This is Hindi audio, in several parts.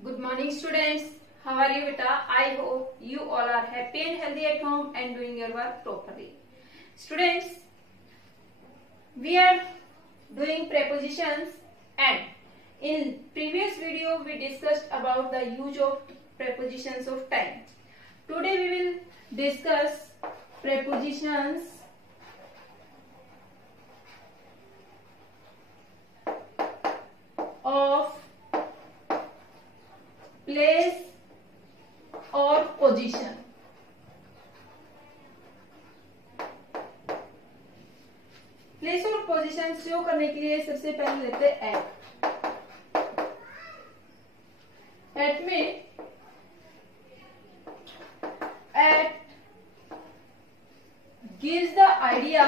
Good morning, students. How are you, beta? I hope you all are happy and healthy at home and doing your work properly. Students, we are doing prepositions, and in previous video we discussed about the use of prepositions of time. Today we will discuss prepositions of place और पोजीशन। प्लेस और पोजीशन शो करने के लिए सबसे पहले लेते हैं एट। एट में at gives the idea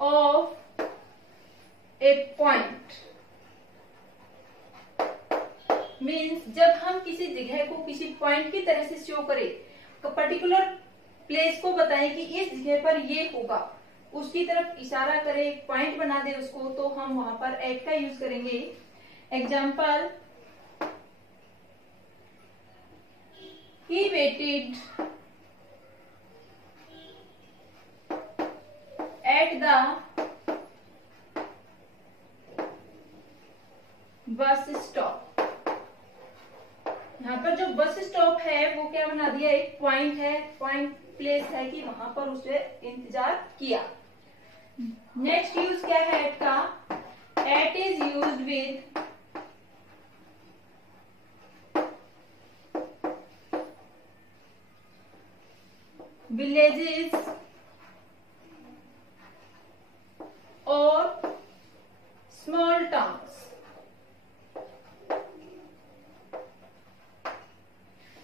of a point. Means जब हम किसी जगह को किसी पॉइंट की तरह से शो करें, तो पर्टिकुलर प्लेस को बताएं कि इस जगह पर ये होगा, उसकी तरफ इशारा करें, एक पॉइंट बना दे उसको, तो हम वहां पर एट का यूज करेंगे। Example, he waited at the bus stop. यहाँ पर जो बस स्टॉप है वो क्या बना दिया, एक पॉइंट है, पॉइंट प्लेस है कि वहां पर उसने इंतजार किया। नेक्स्ट यूज क्या है एट का, at is used with villages और स्मॉल टाउन्स।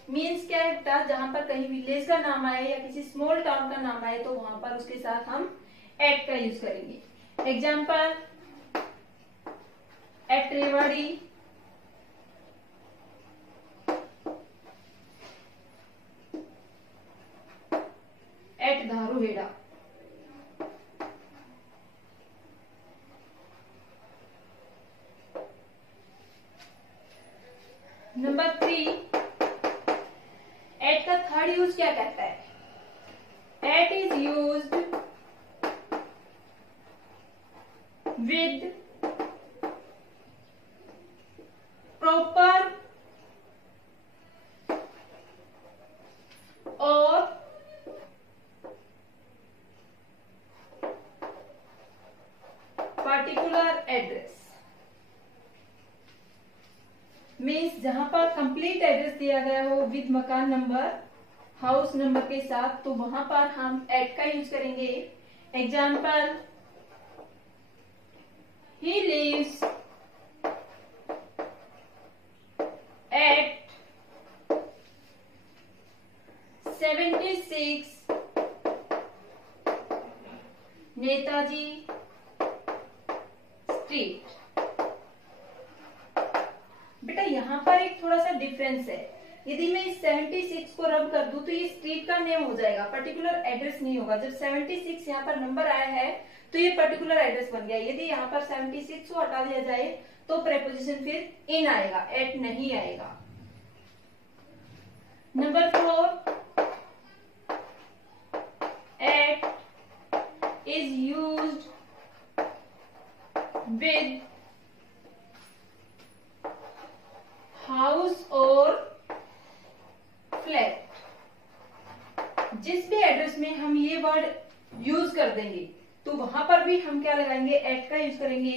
मीन्स क्या है बेटा, जहां पर कहीं विलेज का नाम आए या किसी स्मॉल टाउन का नाम आए तो वहां पर उसके साथ हम एट का यूज करेंगे। Example, at Rewari, at Dharuhera. Number 3, at का थर्ड यूज क्या कहता है, at is used with proper और पर्टिकुलर एड्रेस। मीन्स जहां पर कंप्लीट एड्रेस दिया गया हो विद मकान नंबर, हाउस नंबर के साथ, तो वहां पर हम एट का यूज करेंगे। Example, he lives at 76 Netaji street. बेटा यहाँ पर एक थोड़ा सा डिफरेंस है, यदि मैं इस 76 को रब कर दूं तो ये स्ट्रीट का नेम हो जाएगा, पर्टिकुलर एड्रेस नहीं होगा। जब 76 यहाँ पर नंबर आया है तो ये पर्टिकुलर एड्रेस बन गया। यदि यहाँ पर 76 को हटा दिया जाए तो प्रेपोजिशन फिर इन आएगा, एट नहीं आएगा। Number 4, at is used with house और फ्लैट। जिस भी एड्रेस में हम ये वर्ड यूज कर देंगे तो वहां पर भी हम क्या लगाएंगे, एट का यूज करेंगे।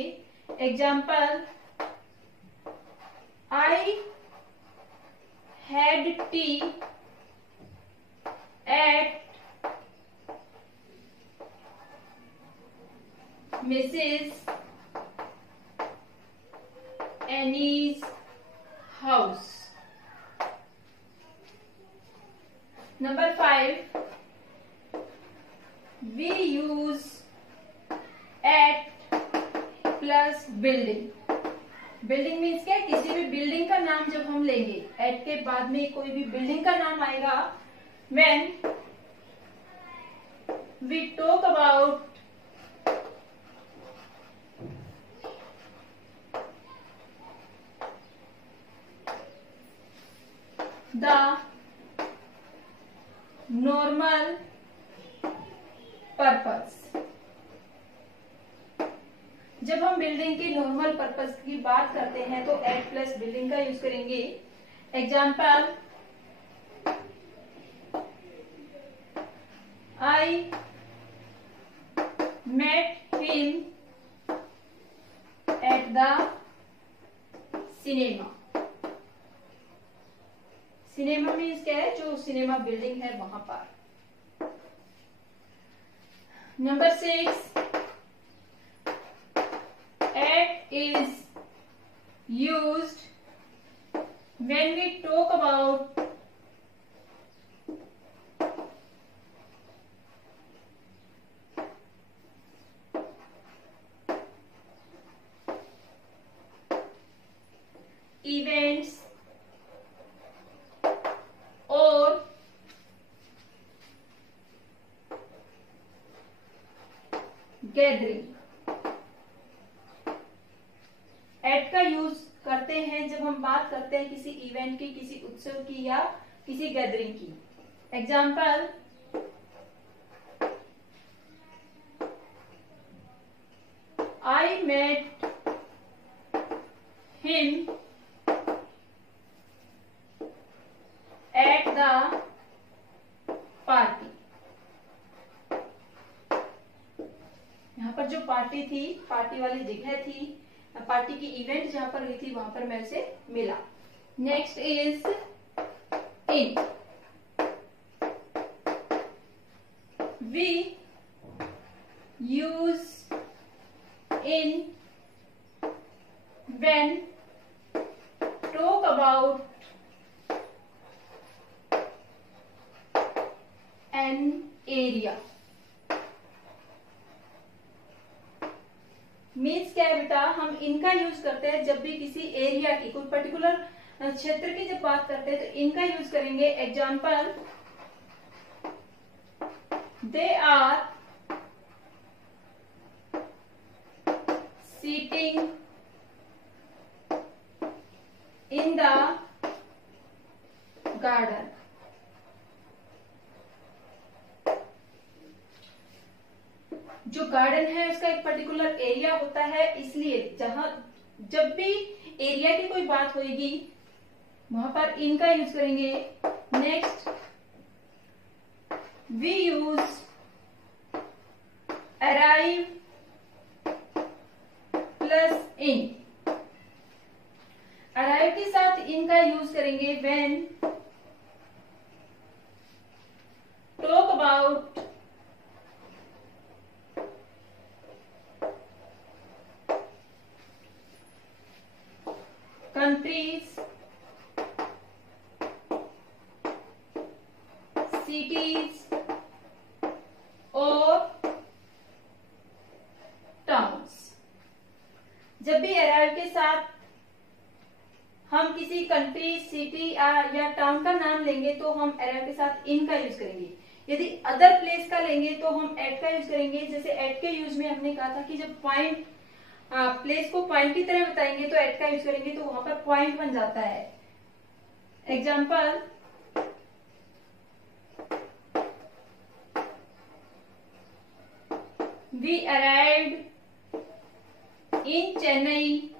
Example, I had T eight Mrs Annie's house. Number 5, we use at plus building. Building means क्या, किसी भी बिल्डिंग का नाम जब हम लेंगे, एट के बाद में कोई भी बिल्डिंग का नाम आएगा, when we talk about the normal purpose। जब हम बिल्डिंग की नॉर्मल पर्पस की बात करते हैं तो एट प्लस बिल्डिंग का यूज करेंगे। Example, I met him at the cinema. Cinema means क्या है, जो सिनेमा बिल्डिंग है वहां पर। Number 6, at is used when we talk about events or gathering। At का यूज करते हैं जब हम बात करते हैं किसी इवेंट की, किसी उत्सव की या किसी गैदरिंग की। Example, I met him at the party. यहाँ पर जो पार्टी थी, पार्टी वाली जगह थी, पार्टी की इवेंट जहां पर हुई थी वहां पर मैं उसे मिला। Next is in. We use in when talk about an area. Means क्या है बेटा, हम इनका यूज करते हैं जब भी किसी एरिया की, कोई पर्टिकुलर क्षेत्र की जब बात करते हैं तो इनका यूज करेंगे। Example, they are sitting in the garden. जो गार्डन है उसका एक पर्टिकुलर एरिया होता है, इसलिए जहां जब भी एरिया की कोई बात होगी वहां पर इनका यूज करेंगे। Next, we use arrive plus in. Arrive के साथ इनका यूज करेंगे when talk about countries, cities और towns। जब भी अराइव के साथ हम किसी कंट्री, सिटी या टाउन का नाम लेंगे तो हम अराइव के साथ इन का यूज करेंगे। यदि अदर प्लेस का लेंगे तो हम एट का यूज करेंगे। जैसे एट के यूज में हमने कहा था कि जब पॉइंट प्लेस को पॉइंट की तरह बताएंगे तो एट का यूज करेंगे तो वहां पर पॉइंट बन जाता है। Example, we arrived in Chennai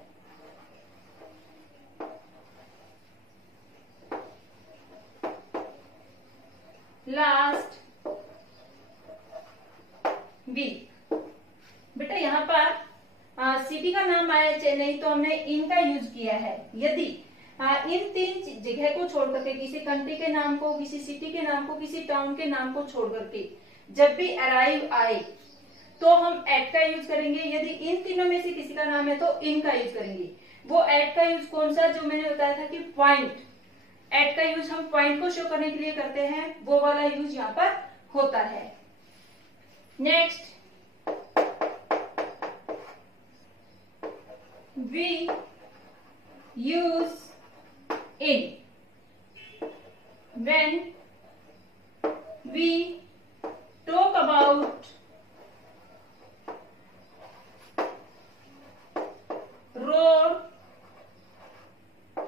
last week. बेटा यहाँ पर सिटी का नाम आया चेन्नई तो हमने इन का यूज किया है। यदि इन तीन जगह को छोड़ करके, किसी कंट्री के नाम को, किसी सिटी के नाम को, किसी टाउन के नाम को छोड़ करके जब भी अराइव आए तो हम एट का यूज करेंगे। यदि इन तीनों में से किसी का नाम है तो इन का यूज करेंगे। वो एट का यूज कौन सा, जो मैंने बताया था कि पॉइंट, एट का यूज हम पॉइंट को शो करने के लिए करते हैं, वो वाला यूज यहाँ पर होता है। Next, we use in when we talk about road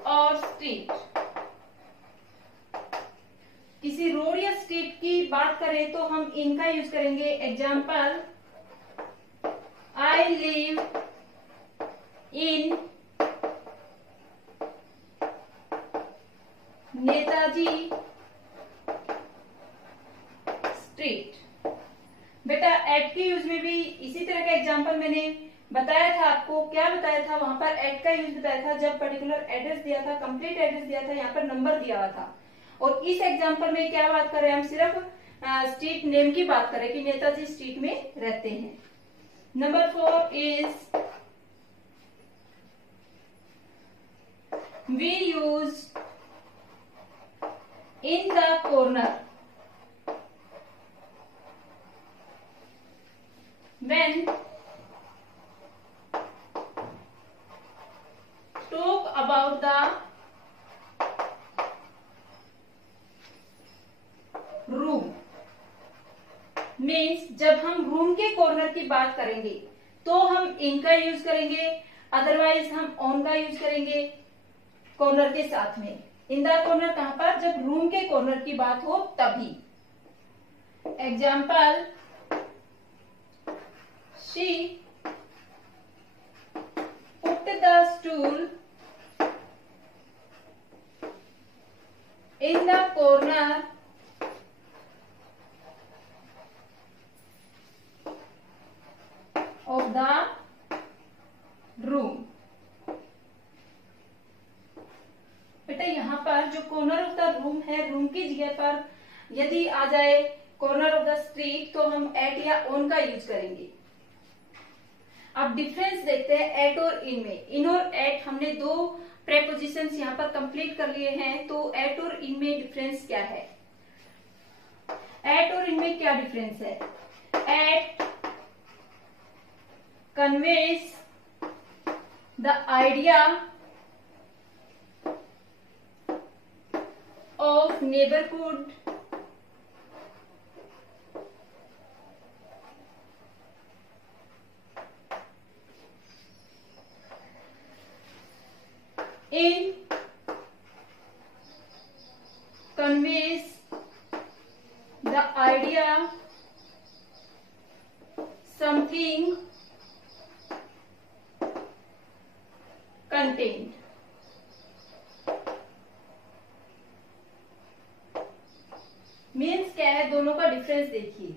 or street। करें तो हम इनका यूज करेंगे. Example, I live in Netaji street. बेटा एट के यूज में भी इसी तरह का एग्जाम्पल मैंने बताया था आपको. क्या बताया था वहां पर? एट का यूज बताया था जब पर्टिकुलर एड्रेस दिया था, कंप्लीट एड्रेस दिया था, यहाँ पर नंबर दिया हुआ था. और इस एग्जाम्पल में क्या बात कर रहे हैं हम? सिर्फ स्ट्रीट नेम की बात करें कि नेताजी स्ट्रीट में रहते हैं. Number 4 is we use in the corner when talk about the room. Means जब हम रूम के कॉर्नर की बात करेंगे तो हम इन का यूज करेंगे, अदरवाइज हम ऑन का यूज करेंगे कॉर्नर के साथ में. इन द कॉर्नर कहां पर? जब रूम के कॉर्नर की बात हो तभी. Example, she put the stool in the corner of the room. बेटा यहाँ पर जो कॉर्नर ऑफ द रूम है, रूम की जगह पर यदि आ जाए कॉर्नर ऑफ द स्ट्रीट तो हम एट या ऑन का यूज करेंगे. अब डिफरेंस देखते हैं एट और इन में. इन और एट हमने दो प्रेपोजिशंस यहाँ पर कंप्लीट कर लिए हैं. तो एट और इन में डिफरेंस क्या है? एट और इन में क्या डिफरेंस है? At conveys the idea of neighbourhood in conveys the idea something contained. Means क्या है? दोनों का डिफरेंस देखिए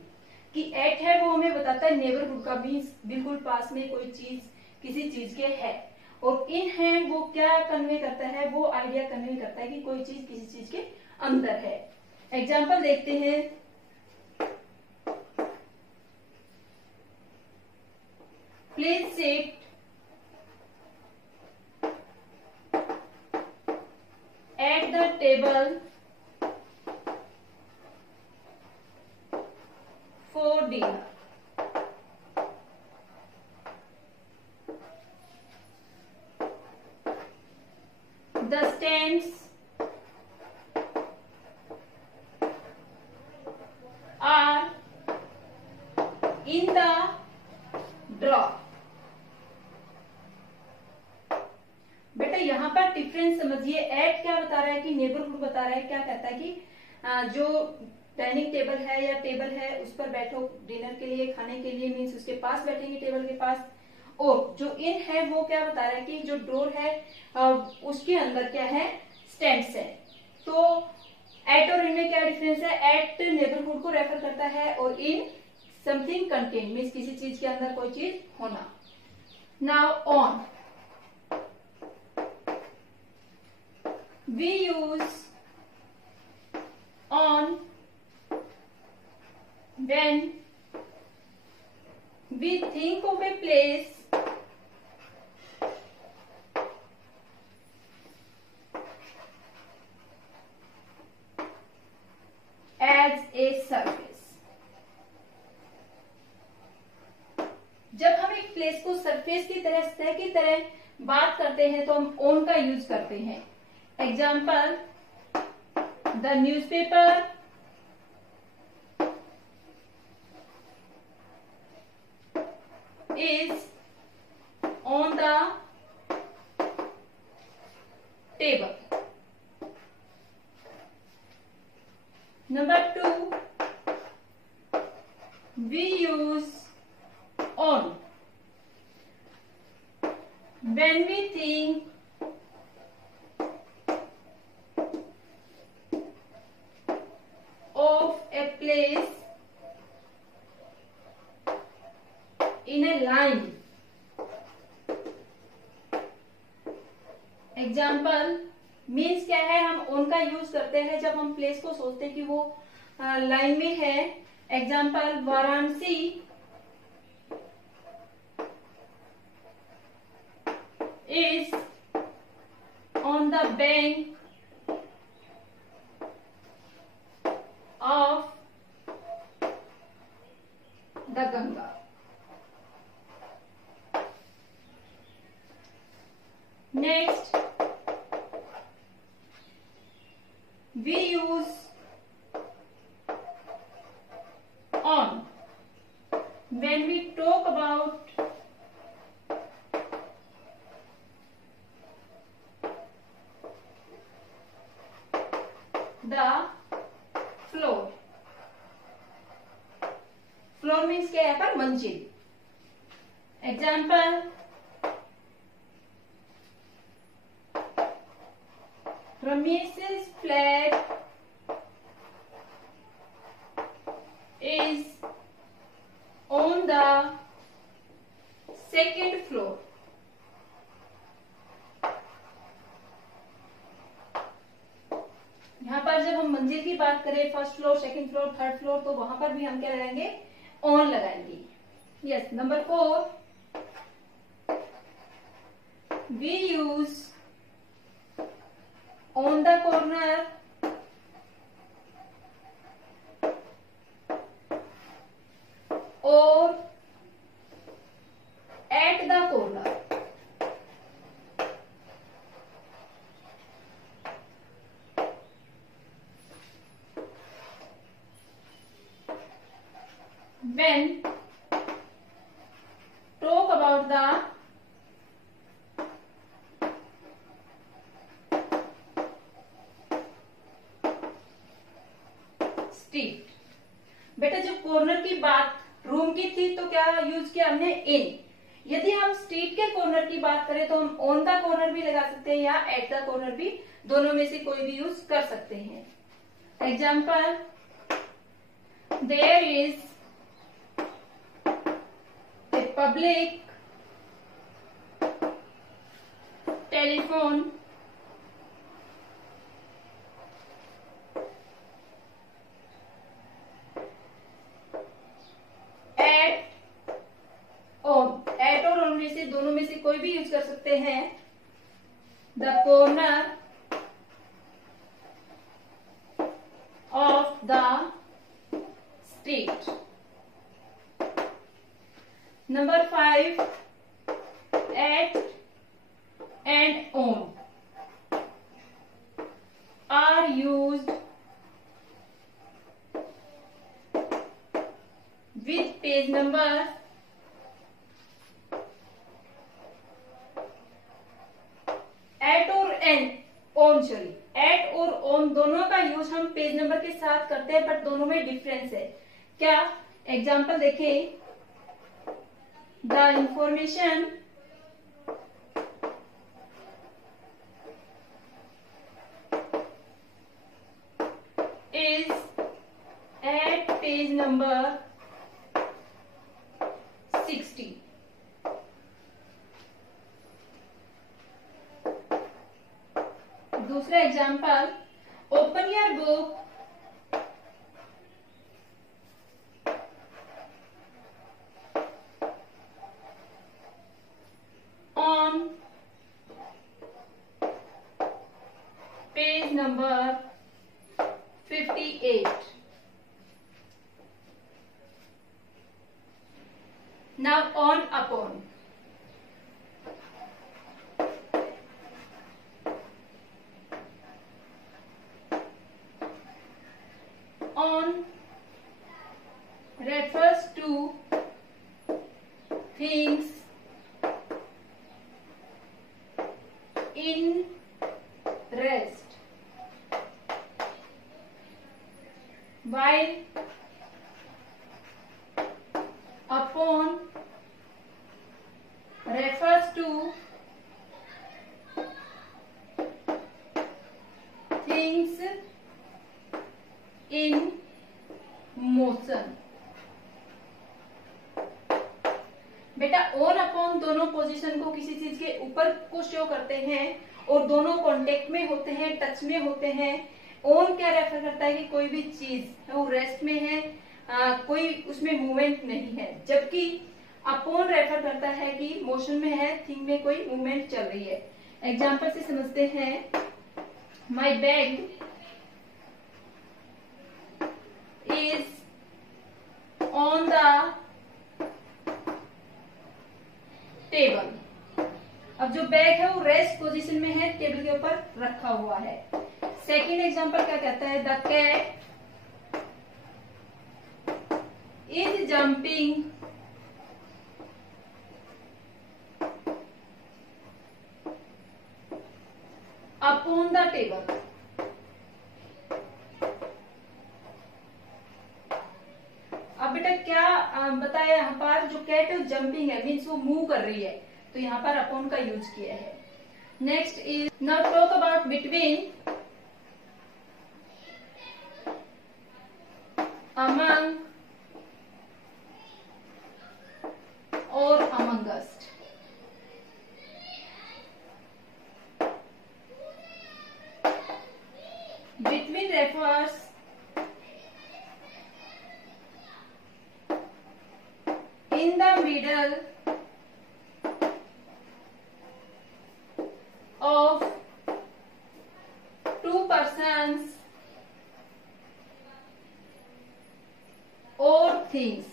कि एट है वो हमें बताता है नेबरहुड का, मीन्स बिल्कुल पास में कोई चीज किसी चीज के है. और इन है वो क्या कन्वे करता है? वो आइडिया कन्वे करता है कि कोई चीज किसी चीज के अंदर है. एग्जाम्पल देखते हैं. Please sit at the table for dinner. The stands are in the drawer. बेटा यहाँ पर डिफरेंस समझिए. एट क्या बता रहा है कि नेबरहुड बता रहा है. क्या कहता है कि जो डाइनिंग टेबल है या टेबल है उस पर बैठो डिनर के लिए, खाने के लिए, मीन्स उसके पास बैठेंगे टेबल के पास. और जो इन है वो क्या बता रहा है कि जो ड्रॉर है उसके अंदर क्या है? स्टैंड्स है. तो एट और इन में क्या डिफरेंस है? एट नेबरहुड को रेफर करता है और इन समथिंग कंटेन, मीन्स किसी चीज के अंदर कोई चीज होना. Now on, we use on when we think of a place as a surface. जब हम एक प्लेस को सरफेस की तरह, सतह की तरह बात करते हैं तो हम ऑन का यूज करते हैं. Example, the newspaper is on the table. Number 2, when we think of a place in a line, example means क्या है, हम ऑन का यूज करते हैं जब हम प्लेस को सोचते हैं कि वो लाइन में है। Example Varanasi is on the bank of the Ganga. Next, we use on when we talk about the floor. Floor means क्या है पर मंजिल। Example Ramesh's flat is on the second floor. यहाँ पर जब हम मंजिल की बात करें, first floor, second floor, third floor, तो वहां पर भी हम क्या लगाएंगे, ऑन लगाएंगे। Yes, number 4, we use on the corner और at the corner. When talk about the street, बेटा जब कॉर्नर की बात रूम की थी तो क्या यूज किया हमने, इन। यदि हम स्ट्रीट के कॉर्नर की बात करें तो हम ऑन द कॉर्नर भी लगा सकते हैं या एट द कॉर्नर भी, दोनों में से कोई भी यूज कर सकते हैं। Example there is a public telephone at और ऑन में से दोनों में से कोई भी यूज कर सकते हैं। The corner of the street. Number 5, at and on are used with page number at और on, सॉरी, at और on दोनों का यूज हम पेज नंबर के साथ करते हैं, बट दोनों में डिफरेंस है। क्या? एग्जाम्पल देखें, the information is at page number 60. दूसरा example, open your book on page number 58. Now on, upon. On refers to things in rest, while upon refers to position को किसी चीज के ऊपर को शो करते हैं और दोनों कांटेक्ट में होते हैं, टच में होते हैं। ऑन क्या रेफर करता है कि कोई भी चीज है वो रेस्ट में है, कोई उसमें मूवमेंट नहीं है, जबकि अपॉन रेफर करता है कि मोशन में है, थिंग में कोई मूवमेंट चल रही है। एग्जाम्पल से समझते हैं। My bag is on the table. अब जो बैग है वो रेस्ट पोजीशन में है, टेबल के ऊपर रखा हुआ है। सेकेंड एग्जाम्पल क्या कहता है, the cat is jumping upon the table. अब बेटा क्या बताया यहाँ पर, जो कैट है जंपिंग है, मीन्स वो मूव कर रही है, तो यहाँ पर अपॉन का यूज किया है। Next is now talk about between, among or amongst। Between refers in the middle of two persons or things।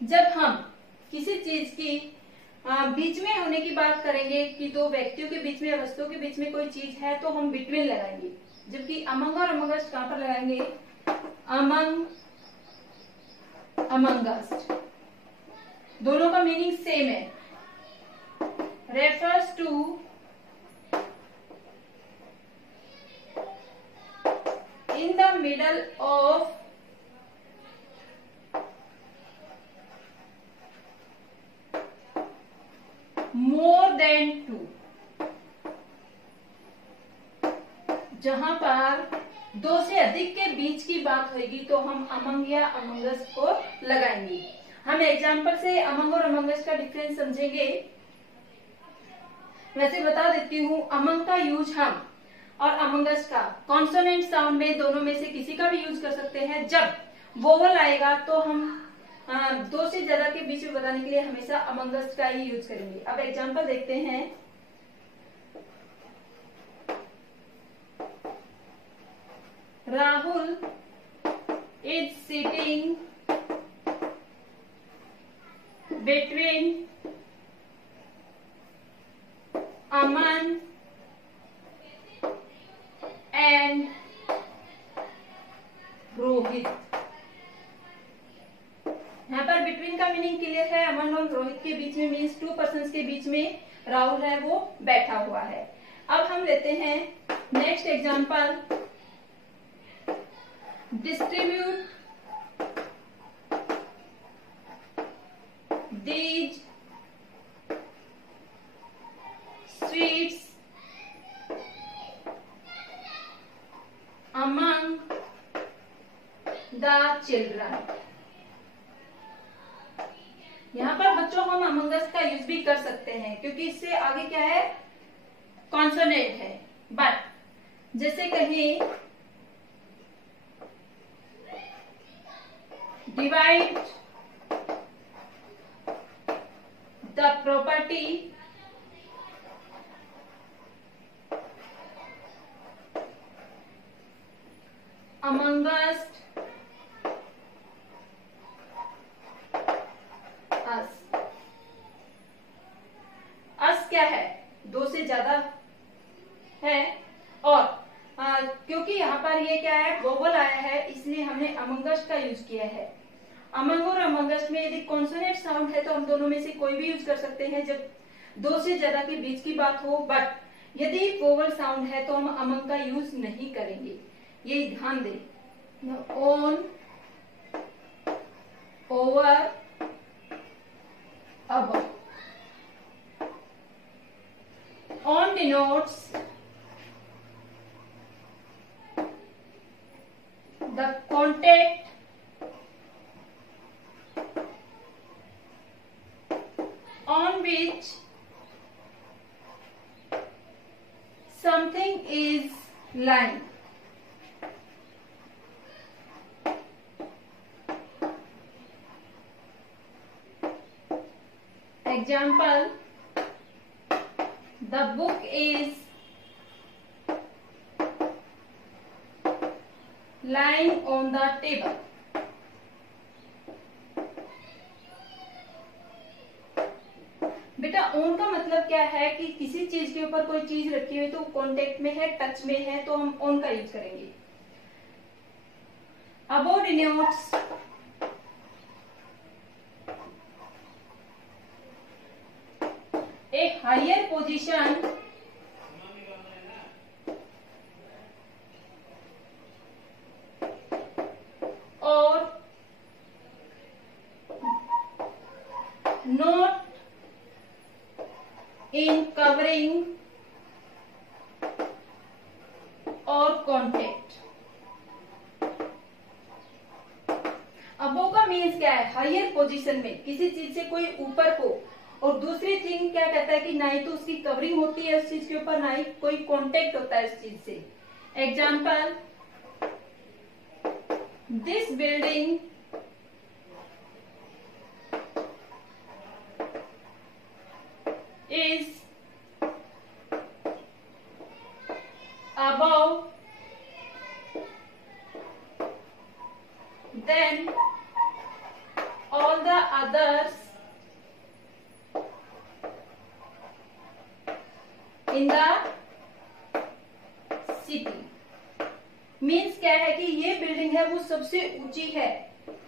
जब हम किसी चीज की बीच में होने की बात करेंगे कि दो व्यक्तियों के बीच में, वस्तुओं के बीच में कोई चीज है, तो हम बिटवीन लगाएंगे, जबकि अमंग और अमंगस्ट कहां पर लगाएंगे, अमंग अमंगस्ट। दोनों का मीनिंग सेम है, refers to in the middle of more than two। जहां पर दो से अधिक के बीच की बात होगी तो हम अमंग या अमंगस को लगाएंगे। हम एग्जाम्पल से अमंग और अमंगस का डिफरेंस समझेंगे। वैसे बता देती हूँ, अमंग का यूज हम और अमंगस का कॉन्सोनेंट साउंड में दोनों में से किसी का भी यूज कर सकते हैं। जब वोवल आएगा तो हम दो से ज्यादा के बीच में बताने के लिए हमेशा अमंगस का ही यूज करेंगे। अब एग्जांपल देखते हैं। Rahul is sitting between Aman and Rohit. यहाँ पर बिटवीन का मीनिंग क्लियर है, अमन और रोहित के बीच में मीन्स टू पर्सन्स के बीच में राहुल है वो बैठा हुआ है। अब हम लेते हैं next example, distribute these sweets among the children। यहाँ पर बच्चों हम अमंगस का यूज भी कर सकते हैं, क्योंकि इससे आगे क्या है, कॉन्सोनेंट है। बट जैसे कहें divide the property amongst us। us क्या है, दो से ज्यादा है, और क्योंकि यहाँ पर ये क्या है, वोवल आया है, इसलिए हमने अमंगस्ट का यूज किया है। अमंग और अमंगस्ट में यदि कॉन्सोनेंट साउंड है तो हम दोनों में से कोई भी यूज कर सकते हैं जब दो से ज्यादा के बीच की बात हो। बट यदि वोवल साउंड है तो हम अमंग का यूज नहीं करेंगे, ये ध्यान दें। ऑन, ओवर, अब। On denotes the contact which something is lying. Example, the book is lying on the table. बेटा ऑन का मतलब क्या है कि किसी चीज के ऊपर कोई चीज रखी हुई तो कांटेक्ट में है, टच में है, तो हम ऑन का यूज करेंगे. Above denotes a higher position or not in covering or contact. Above का मीन्स क्या है? हायर पोजीशन में, किसी चीज से कोई ऊपर हो. और दूसरी थिंग क्या कहता है कि ना ही तो उसकी कवरिंग होती है उस चीज के ऊपर, ना ही कोई कांटेक्ट होता है उस चीज से. Example, this building is above than all the others in the city. Means क्या है कि ये बिल्डिंग है वो सबसे ऊंची है,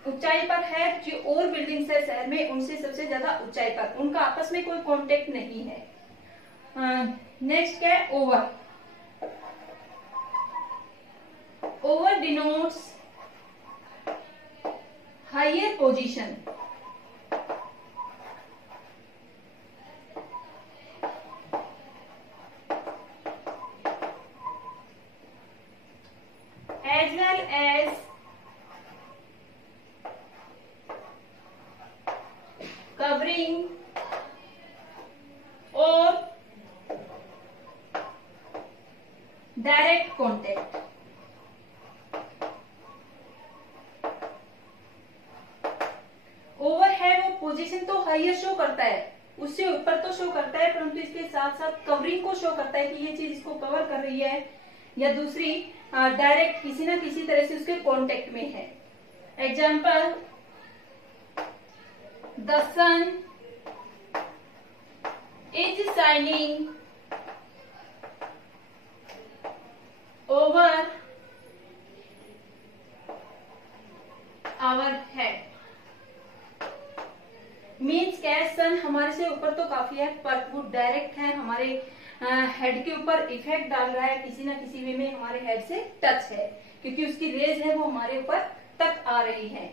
ऊंचाई पर है. जो और बिल्डिंग्स है शहर में उनसे सबसे ज्यादा ऊंचाई पर, उनका आपस में कोई कांटेक्ट नहीं है. नेक्स्ट क्या है? Over. Over denotes higher position. As well as covering or direct contact. Over है वो पोजीशन तो हायर शो करता है, उससे ऊपर तो शो करता है, परंतु इसके साथ साथ कवरिंग को शो करता है कि ये चीज इसको कवर कर रही है, या दूसरी डायरेक्ट किसी ना किसी तरह से उसके कांटेक्ट में है. Example, the sun is shining over our head. Means क्या है? सन हमारे से ऊपर तो काफी है, पर वो डायरेक्ट है हमारे हेड के ऊपर इफेक्ट डाल रहा है, किसी ना किसी वे में हमारे हेड से टच है, क्योंकि उसकी रेज है वो हमारे ऊपर तक आ रही है.